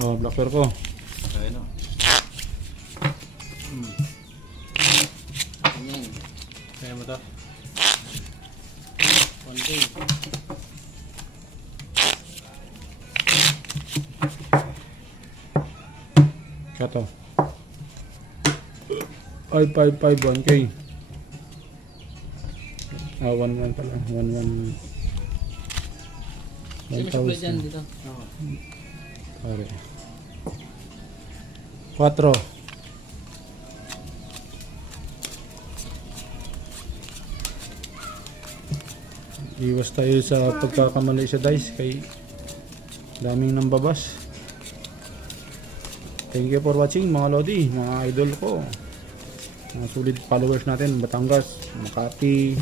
Oh, black pair ko. Ayun o. Ganyan. Kaya mo to? 1K. Kato. 555 1K. 11 pala. 11. Kasi may supply dyan 1,000. dito. Oo. Pare. 4. Iwas tayo sa pagkakamali sa dice kay daming nambabas. Thank you for watching mga Lodi, mga idol ko. Mga solid followers natin, Batangas, Makati,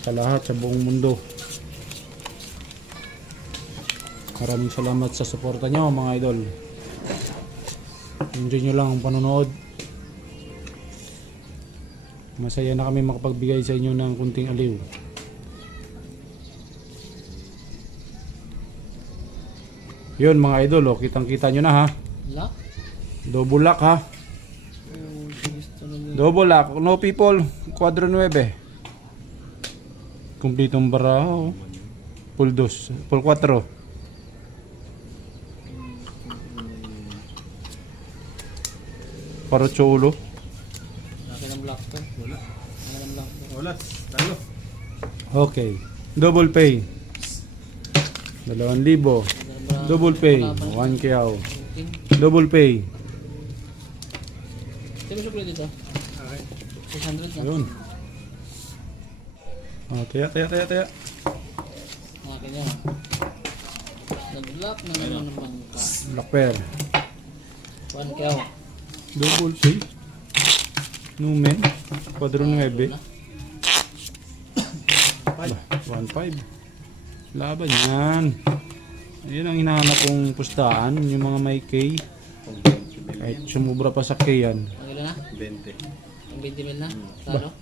sa lahat, sa buong mundo. Maraming salamat sa suporta nyo mga idol. Enjoy nyo lang ang panonood. Masaya na kami makapagbigay sa inyo ng kunting aliw. Yun mga idol, oh, kitang kita nyo na ha. Lock? Double lock ha. Oh, gusto na nyo. Double lock, no people, quadro 9. Kumpletong baraho. Full 2, full 4. Parocho ulo. Laki ng black to. Wala. Laki ng black to. Wala. Talo. Okay. Double pay. 2,000. Double pay. 1K. Double pay. Sino supply dito? Okay. 600 na. Ayun. Oh, taya. Laki niya. Nag-black na naman ng bangka. Black pair. 1K. Double pay. Numen. Quadro 9. 1.5. Laban yan. Yan ang hinahanap kong pustaan. Yung mga may K. Kahit sumubra pa sa K yan. Ang ilan na? 20. Ang 20 mil na? Talo?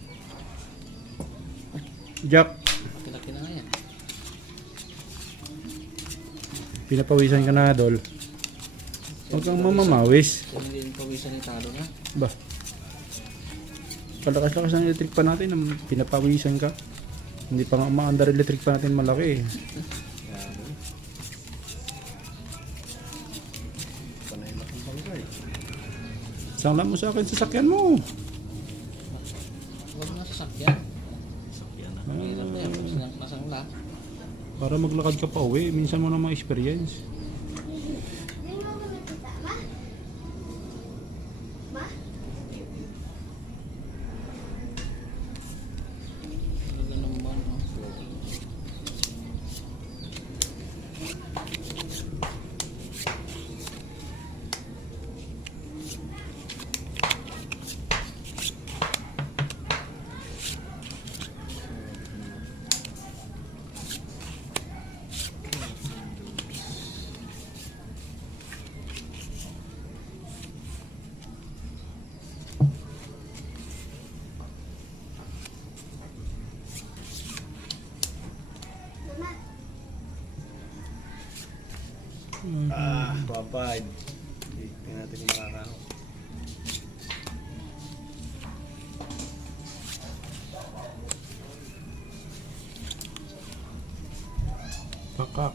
Jack. Laki-laki na nga yan. Pinapawisan ka na, Dol. Huwag kang mamamawis. Kung hindi rin pawisan yung talo na. Ba? Palakas-lakas ng electric pa natin. Pinapawisan ka. Hindi pa nga umaandar electric pa natin malaki. Panay lakang bangkay. Sangla mo sa akin sa sakyan mo. Huwag na sasakyan. Sakyan na. Ang hirap na yan. Pag nasangla. Para maglakad ka pa uwi. Minsan mo na ma-experience. Talaga naman. No? Papay. Tingnan natin kung makakaho. Pakak.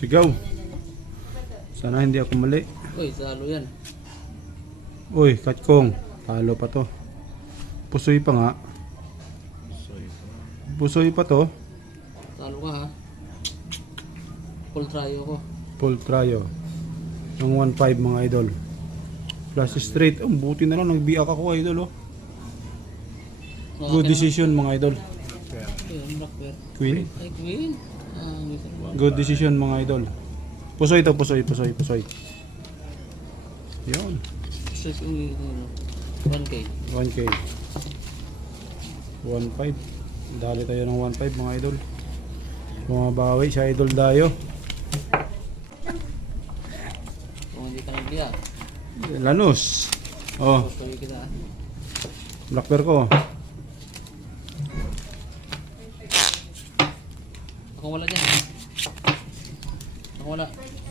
Sigaw. Sana hindi ako mali. Uy, talo yan. Uy, katkong. Talo pa to. Pusoy pa nga. Pusoy pa to. Talo ka ha. Full tryo ko. Full tryo. Ang 1.5 mga idol. Plus straight. Ang buti na lang. Nagbiak ako idol oh. Good decision mga idol. Black bear. Queen. Ay, queen. Gusto mo. Good decision mga idol. Pusoy to, pusoy. Yun. So, 1K. 1K. 1.5. Dali tayo ng 1.5 mga idol. Bumabawi sa idol dayo. Kung hindi ka nagbiya, Lanus. Oh, tuloy kita. black bear ko. Ako wala dyan. Ako wala.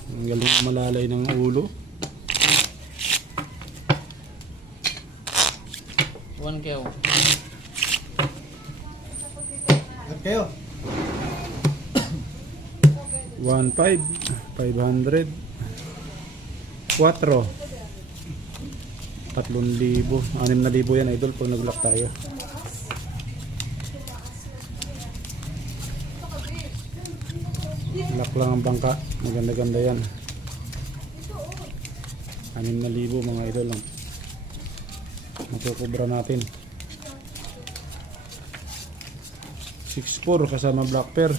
Ang galing malalay ng ulo. 1K ako. At kayo? 1.5. 500. 4. 3,000. 6,000 yan idol pag nag-lock tayo. Lock lang ang bangka. Maganda-ganda yan. 6,000 mga idol lang. Makukubra natin. 6.4 kasama black bear.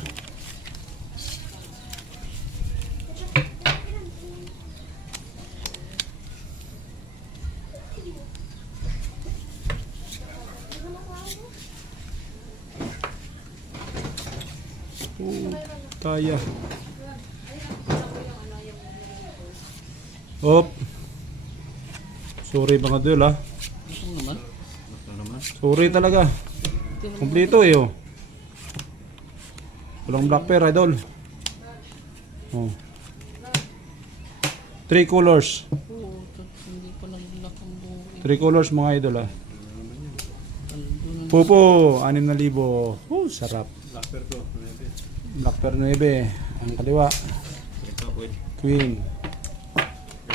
Kaya. Op. Sorry mga idol ah. Gusto mo naman? Sorry talaga. Kompleto eh oh. Walang black bear idol. Oh. 3 colors. Oo, hindi pa nag-lock ang buhay. 3 colors mga idol ah. Pupo, 6,000. Sarap. Black bear ko. Black bear 9. Ang kaliwa. Ito, queen. Queen.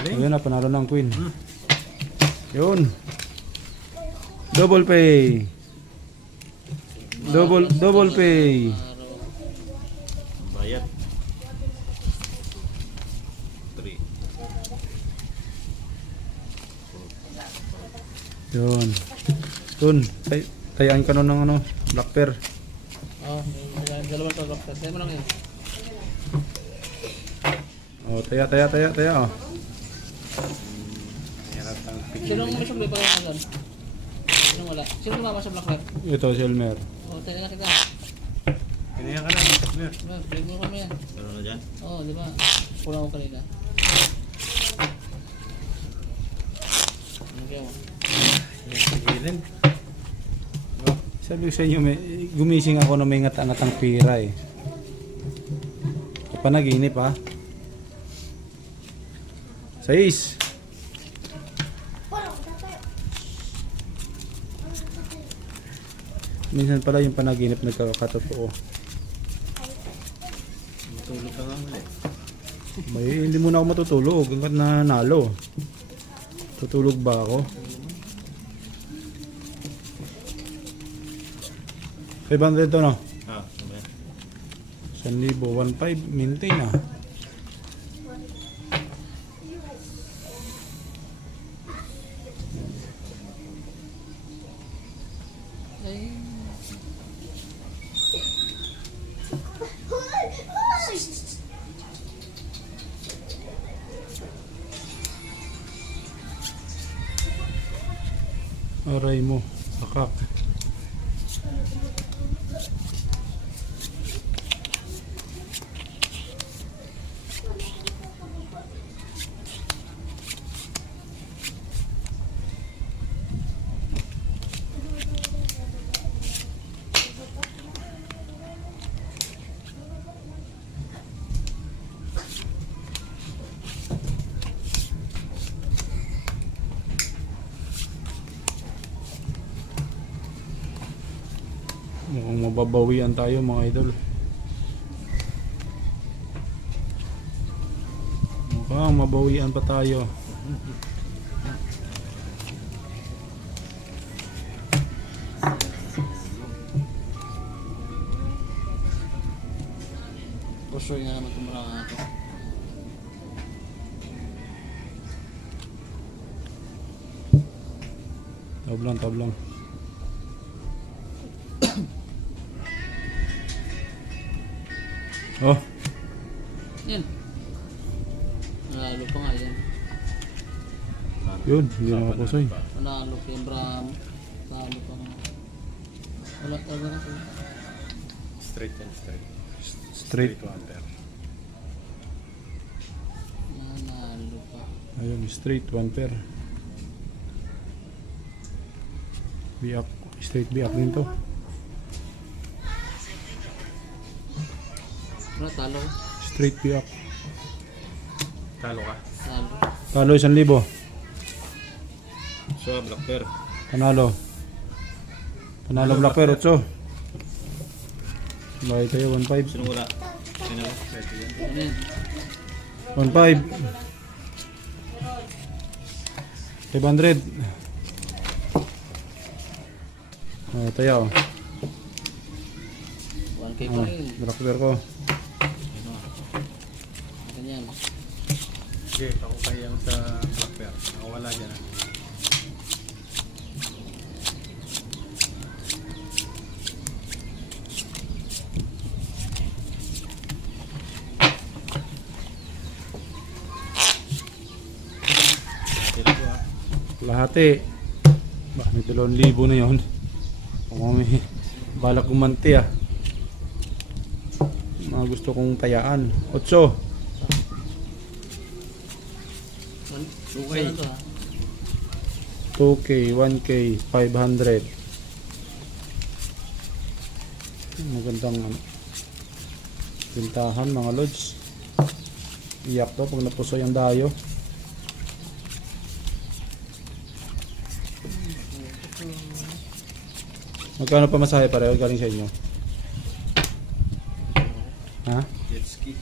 Ayun na, panalo ng queen. Yun. Double pay. Double pay. Bayad. 3. Yun. Yun. Tayaan ka nun ng ano, black bear. Oo, dalawa to doctor. Tayo mo lang yun. Oh, taya. Oh. Sino ang may sugli pa rin doon? Sino wala? Sino mama sa black bear? Ito si Elmer. Oo, tayo na kita. Pinaya ka na. Mer. Break mo kami yan. Meron na dyan? Oo, di ba? Kulang ko kanina. Ano kaya mo? Sigilin. Sabi ko sa inyo, gumising ako na may ngat-angatang pira eh. Panaginip ha. 6. Minsan pala yung panaginip nagkakatotoo. Matulog ka nga ulit. May hindi muna ako matutulog hanggat nanalo. Tutulog ba ako? 500 to no? Ano ba yan? 1,000, 1,500, maintain ah. Ay, Aray mo, akak. Mukhang mababawian tayo mga idol. Mukhang mabawian pa tayo. for sure nga naman tumura nga ako. Tablang. Oh, Yan. Nanalo pa nga yan. yun. Hindi nakapusoy. Nanalo pa yung Brahmo. Nanalo pa nga. Wala talaga na. Straight and straight. Straight. 1 pair. Nanalo pa. Ayun, straight 1 pair. Biak. Straight biak din to. Wala, talo. Straight biak. Talo ka. Talo. Talo 1,000. So, black pair. Panalo. Panalo black pair 8. Bakit tayo 1,500. Sino wala? Sino ba? Pwede yan. Ano yan? 1,500. 500. Tayo. 1K pa rin. Black pair ko. Ganyan. Sige, ako kaya sa black pair. Nakawala dyan ah. Tira ko ah. Lahati. Bah, may 2,000 na yun. Kung may balak gumanti ah. Mga gusto kong tayaan. 8. 2K. Saan to ha? 2K, 1K, 500. Magandang pintahan mga lods. Iyak to pag napusoy ang dayo. Magkano pa masahe pareho galing sa inyo? Ha? Jet ski.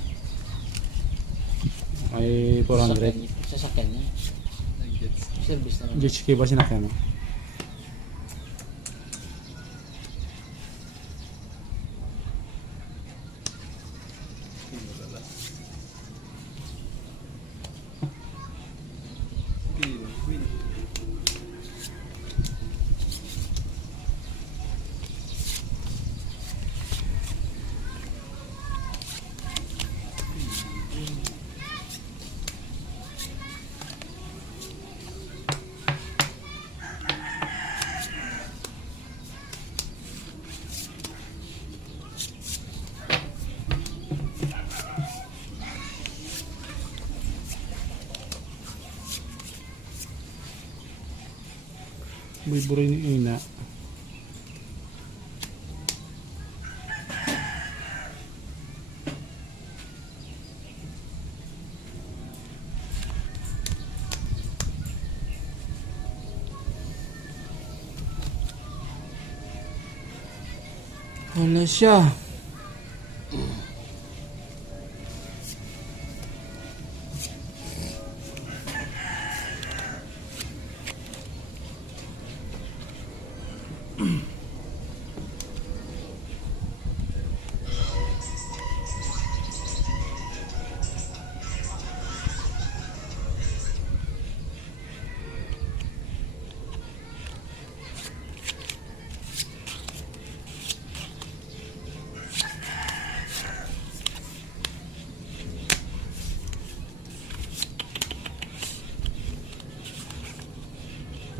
Ay 400. Sasakyan niya. Jet ski. Service na lang. Jet ski ba sinakyan mo? Buiburi ni Ina. Wala siya.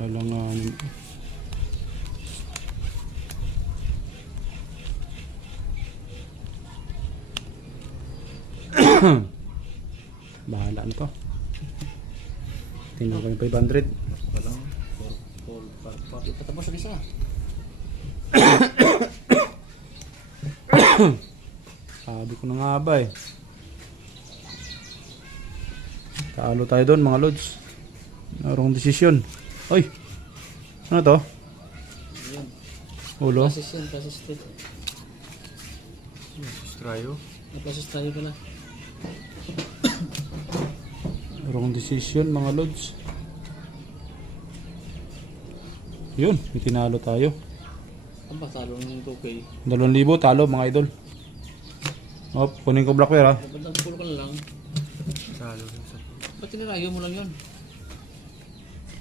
Alangan. Bahala na to. Tingnan ko yung 500. Walang full part. Di pa tapos ang isa. Sabi ko na nga ba eh. Talo tayo doon mga lods. Narong desisyon. Oy! Ano to? Ayan. Ulo? Plasis yan. Plasis straight. Strayo. Plasis tayo pala. Wrong decision mga lods. Yun, may tinalo tayo. Ang ba talo ng 2K? 2,000 talo mga idol. Oh, kunin ko blackware ha. Dapat ang pulo ka na lang. Talo sa Ba't tinirayo mo lang yun?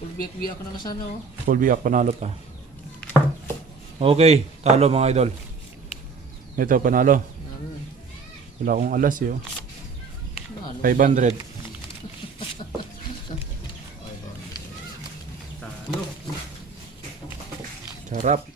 Full biyak-biyak ka na nga sana oh. Full biyak, panalo pa. Okay, talo mga idol. Ito, panalo. Ano eh. Wala akong alas eh. Oh. Ano? 500. Talo. Sarap.